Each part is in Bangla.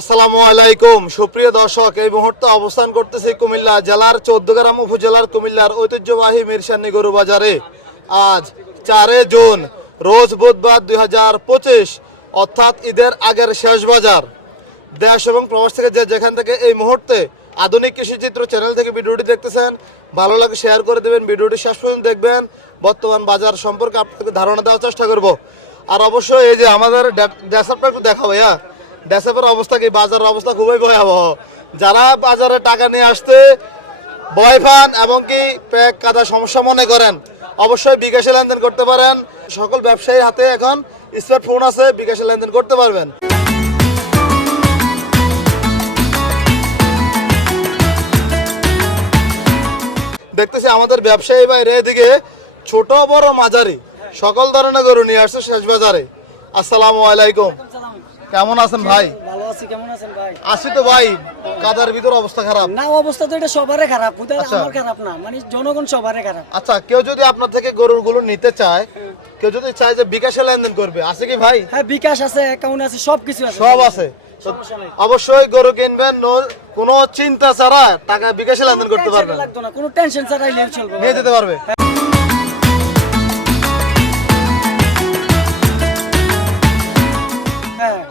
আসসালামু আলাইকুম। সুপ্রিয় দর্শক, এই মুহূর্তে অবস্থান করতেছি কুমিল্লা জেলার চৌদ্দগ্রাম উপজেলার কুমিল্লার ঐতিহ্যবাহী মিরসানি গরু বাজারে। আজ চারে জুন, রোজ বুধবার দুই হাজার পঁচিশ, অর্থাৎ ঈদের আগের শেষ বাজার। দেশ এবং প্রবাস থেকে যে যেখান থেকে এই মুহূর্তে আধুনিক কৃষিচিত্র চ্যানেল থেকে ভিডিওটি দেখতেছেন, ভালো লাগে শেয়ার করে দেবেন, ভিডিওটি শেষ পর্যন্ত দেখবেন। বর্তমান বাজার সম্পর্কে আপনাকে ধারণা দেওয়ার চেষ্টা করব। আর অবশ্যই এই যে আমাদের ড্যাসআপটা একটু দেখা ভাইয়া। ড্যাসআপের অবস্থা কি, বাজারের অবস্থা খুবই ভয়াবহ। যারা বাজারে টাকা নিয়ে আসতে ভয় পান এবং কি প্যাক কাদা সমস্যা মনে করেন, অবশ্যই বিকাশে লেনদেন করতে পারেন। সকল ব্যবসায়ীর হাতে এখন স্মার্টফোন আছে, বিকাশে লেনদেন করতে পারবেন। দেখতেছি আমাদের ব্যবসায়ী বাইরে এদিকে ছোট বড় মাঝারি, সকল ধরনের গরু নিয়ে আসছে শেষ বাজারে। আসসালামু আলাইকুম। কেমন আছেন ভাই? ভালো আছি কেমন আছেন ভাই? আসি তো ভাই কাদার ভিতর অবস্থা খারাপ? না অবস্থা তো এটা সবারই খারাপ কোথায় আচ্ছা। আমার খারাপ না মানে জনগণ সবারই খারাপ। আচ্ছা কেউ যদি আপনার থেকে গরুরগুলো নিতে চায় কেউ যদি চায় যে বিকাশে লেনদেন করবে আছে কি ভাই? হ্যাঁ বিকাশ আছে অ্যাকাউন্ট আছে সব আছে। সব। অবশ্যই গরু কিনবেন কোনো চিন্তা ছাড়া টাকা বিকাশে লেনদেন করতে পারবে কোনো টেনশন ছাড়াই চলবে নিয়ে যেতে পারবে।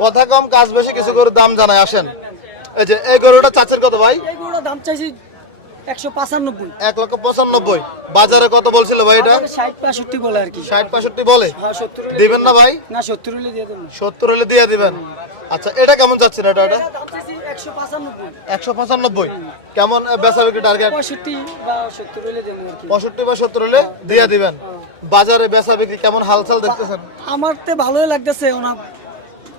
কথা কম কাজ বেশি কিছু গরুর দাম জানায় আসেন। এই যে এই গরুটা চাচের কত ভাই? এইগুলোর দাম চাইছি একশো পঁচানব্বই। এক লক্ষ পঁচানব্বই। বাজারে কত বলছিল ভাই এটা? ষাট পঁয়ষট্টি বলে আর কি। ষাট পঁয়ষট্টি বলে? হ্যাঁ দিবেন না ভাই? না সত্তর হলে দিয়ে দেবো। সত্তর হলে দিয়ে দিবেন। আচ্ছা এটা কেমন যাচ্ছেন এটা এটা? চাইছি একশো পঁচানব্বই। কেমন বেচা বিক্রি টার্গেট পঁয়ষট্টি বা সত্তর হলে আর কি। পঁয়ষট্টি বা সত্তর হলে দিয়ে দিবেন। বাজারে বেচা বিক্রি কেমন হালচাল দেখতেছেন? আমার তো ভালোই লাগতেছে ওনা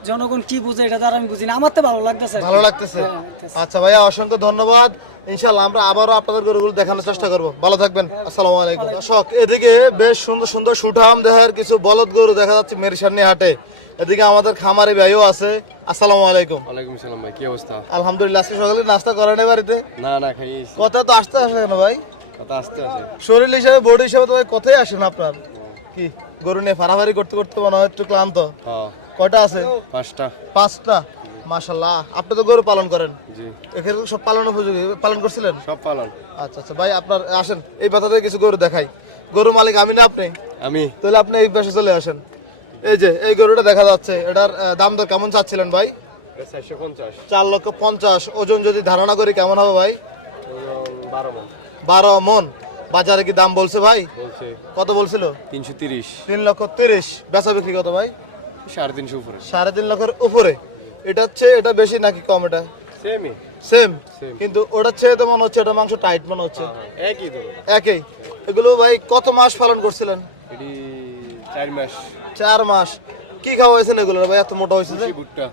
জনগণ কি বুঝে এটা দ্বারা আমি বুঝি না আমার তো ভালো লাগতেছে ভালো লাগতেছে। হ্যাঁ, আচ্ছা ভাইয়া অসংখ্য ধন্যবাদ। ইনশাল্লাহ আমরা আবারও আপনাদের গরুগুলো দেখানোর চেষ্টা করব। ভালো থাকবেন। আসসালামু আলাইকুম। দর্শক এদিকে বেশ সুন্দর সুন্দর সুঠাম দেহের কিছু বলদ গরু দেখা যাচ্ছে মেরিসানি হাটে। এদিকে আমাদের খামারি ভাইও আছে। আসসালামু আলাইকুম। ওয়ালাইকুম সালাম ভাই কি অবস্থা? আলহামদুলিল্লাহ আজকে সকালে নাস্তা করেন এ বাড়িতে? না না খাইয়েছি কথা তো আসতে আসে না ভাই? কথা আসতে আছে শরীর হিসাবে বডি হিসাবে তো ভাই কোথায় আসেন আপনার? কি গরু নিয়ে ফাড়াফাড়ি করতে করতে মনে হয় একটু ক্লান্ত? হ্যাঁ। কয়টা আছে? পাঁচটা। পাঁচটা? মাশাল্লাহ আপনি তো গরু পালন করেন। জি। এখানে সব পালন উপযোগী। পালন করছিলেন? সব পালন। আচ্ছা আচ্ছা। ভাই আপনার আসেন। এই পাতাতে কিছু গরু দেখাই। গরু মালিক আমি না আপনি? আমি। তাহলে আপনি এই পাশে চলে আসেন। এই যে এই গরুটা দেখা যাচ্ছে। এটার দাম দর কেমন চাচ্ছিলেন ভাই? চার লক্ষ পঞ্চাশ। ওজন যদি ধারণা করি কেমন হবে ভাই? বারো মন। বাজারে কি দাম বলছে ভাই? কত বলছিল? তিনশো তিরিশ। তিন লক্ষ তিরিশ। বেচা বিক্রি কত ভাই? সাড়ে তিনশো উপরে। সাড়ে তিন লক্ষের উপরে। এটা হচ্ছে এটা বেশি নাকি কম এটা? সেমই সেম কিন্তু ওটার চেয়ে তো মনে হচ্ছে এটা মাংস টাইট মনে হচ্ছে। একই তো। একই। এগুলো ভাই কত মাস পালন করছিলেন? এটি চার মাস। চার মাস। কি খাওয়াইছেন এগুলো ভাই? এত মোটা হয়েছে যে? ভুট্টা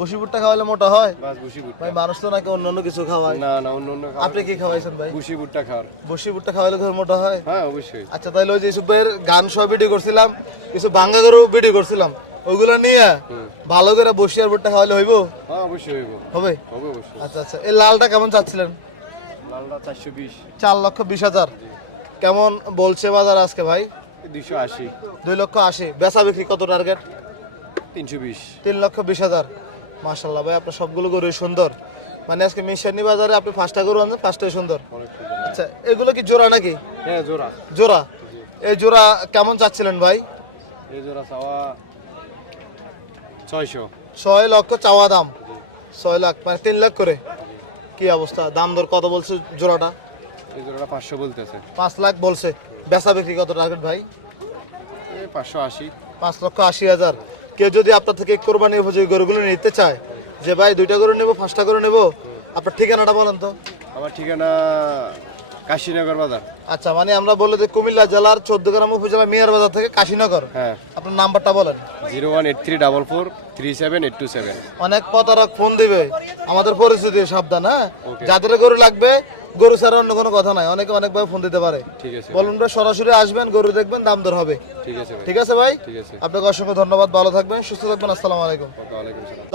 বসি ভুট্টা খাওয়াইলে মোটা হয়? বাস বুসি ভুট্টা। ভাই মানুষ তো নাকি অন্য অন্য কিছু খাওয়ায়। না না অন্য অন্য আপনি কি খাওয়াইছেন ভাই? বুসি ভুট্টা খাওয়ার। বসি ভুট্টা খাওয়াইলে ঘর মোটা হয়? হ্যাঁ অবশ্যই। আচ্ছা তাহলে ওই যে ইসুফ ভাইয়ের গান সহ ভিডিও করছিলাম কিছু বাঙ্গা গরু ভিডিও করছিলাম। ওইগুলো নিয়ে ভালো করে বসি আর ভুট্টা খাওয়াইলে হইব? হ্যাঁ হবে? আচ্ছা আচ্ছা। এই লালটা কেমন চাচ্ছিলেন? চার লক্ষ বিশ হাজার। কেমন বলছে বাজার আজকে ভাই? দুইশো আশি। দুই লক্ষ আশি। বেচা বিক্রি কত টার্গেট তিনশো বিশ। তিন লক্ষ বিশ হাজার। মাসাল্লাহ ভাই আপনার সবগুলো গরুই সুন্দর। মানে আজকে মিশানি বাজারে আপনি পাঁচটা গরু আনছেন পাঁচটাই সুন্দর। সুন্দর আচ্ছা এগুলো কি জোড়া নাকি? হ্যাঁ জোড়া। জোড়া। এই জোড়া কেমন চাচ্ছিলেন ভাই? এই জোড়া চাওয়া ছয়শো। ছয় লক্ষ চাওয়া দাম। ছয় লাখ মানে তিন লাখ করে। কি অবস্থা? দাম দর কত বলছে জোড়াটা? জোড়াটা পাঁচশো বলতেছে। পাঁচ লাখ বলছে। বেচা বিক্রি কত টার্গেট ভাই? পাঁচশো আশি। পাঁচ লক্ষ আশি হাজার। কেউ যদি আপনার থেকে কোরবানি উপযোগী গরুগুলো নিতে চায় যে ভাই দুইটা গরু নেব পাঁচটা গরু নেব আপনার ঠিকানাটা বলেন তো। আমার ঠিকানা কাশীনগর বাজার। আচ্ছা মানে আমরা বলে যে কুমিল্লা জেলার চোদ্দগ্রাম উপজেলা মেয়ার বাজার থেকে কাশীনগর। হ্যাঁ। আপনার নাম্বারটা বলেন। Zero one eight three double four three seven eight two seven. অনেক প্রতারক ফোন দিবে। আমাদের পরিস্থিতি সাবধান হ্যাঁ? যাদের গরু লাগবে গরু ছাড়া অন্য কোনো কথা নাই। অনেকে অনেকভাবে ফোন দিতে পারে। ঠিক আছে বলুন ভাই সরাসরি আসবেন গরু দেখবেন দাম দর হবে। ঠিক আছে ভাই। ঠিক আছে ভাই? ঠিক আছে। আপনাকে অসংখ্য ধন্যবাদ ভালো থাকবেন সুস্থ থাকবেন আসসালামু আলাইকুম।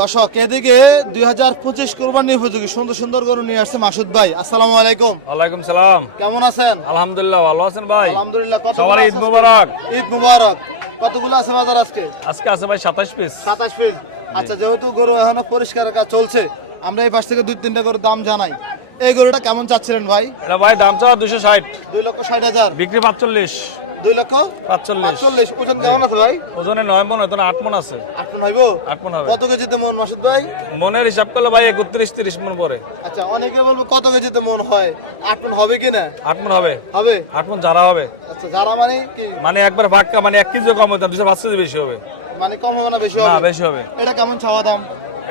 দর্শক এদিকে দুই হাজার পঁচিশ কোরবানি উপযোগী সুন্দর সুন্দর গরু নিয়ে আসছে মাসুদ ভাই। আসসালামু আলাইকুম। ওয়ালাইকুম সালাম। কেমন আছেন? আলহামদুলিল্লাহ ভালো আছেন ভাই? আলহামদুলিল্লাহ কত সবার ঈদ মুবারক। ঈদ মুবারক। কতগুলো আছে বাজার আজকে? আজকে আছে ভাই সাতাশ পিস সাতাশ পিস আচ্ছা যেহেতু গরু এখনও পরিষ্কারের কাজ চলছে আমরা এই পাশ থেকে দুই তিনটা গরুর দাম জানাই। এই গরুটা কেমন চাচ্ছিলেন ভাই? এটা ভাই দাম চাওয়া দুশো ষাট। দুই লক্ষ ষাট হাজার। বিক্রি পাঁচচল্লিশ। দুই লক্ষ পাঁচচল্লিশ। পাঁচচল্লিশ। ওজন কেমন আছে ভাই? ওজনে নয় মন হতো আট মন আছে। আট মন হইব? আট মন হবে। কত কেজিতে মন মাসুদ ভাই? মনের হিসাব করলে ভাই একত্রিশ তিরিশ মন পরে। আচ্ছা অনেকে বলব কত কেজিতে মন হয়? আট মন হবে কি না? আট মন হবে। হবে? আট মন যারা হবে। আচ্ছা যারা মানে কি? মানে একবার ভাক্কা মানে এক কেজি কম হতো দুশো পাঁচ কেজি বেশি হবে। মানে কম হবে না বেশি হবে? বেশি হবে। এটা কেমন চাওয়া দাম?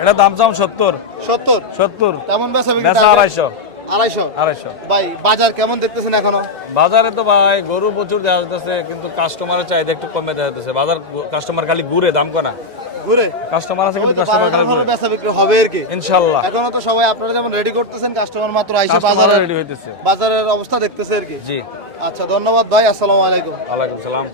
এটা দাম চাম সত্তর। সত্তর? সত্তর। কেমন বেচা বেচা আড়াইশো। আড়াইশো? আড়াইশো। ভাই বাজার কেমন দেখতেছেন এখনও? বাজারে তো ভাই গরু প্রচুর দেখা যাচ্ছে কিন্তু কাস্টমারের চাহিদা একটু কমে দেখা যাচ্ছে বাজার কাস্টমার খালি ঘুরে দাম কনা ঘুরে? কাস্টমার আছে কিন্তু কাস্টমার খালি ঘুরে। বেচা বিক্রি হবে আর কি। এখনও তো সবাই আপনারা যেমন রেডি করতেছেন কাস্টমার মাত্র আইসে বাজারে রেডি হইতেছে। বাজারের অবস্থা দেখতেছে আর কি। জি। আচ্ছা ধন্যবাদ ভাই আসসালামু আলাইকুম। ওয়ালাইকুম সালাম।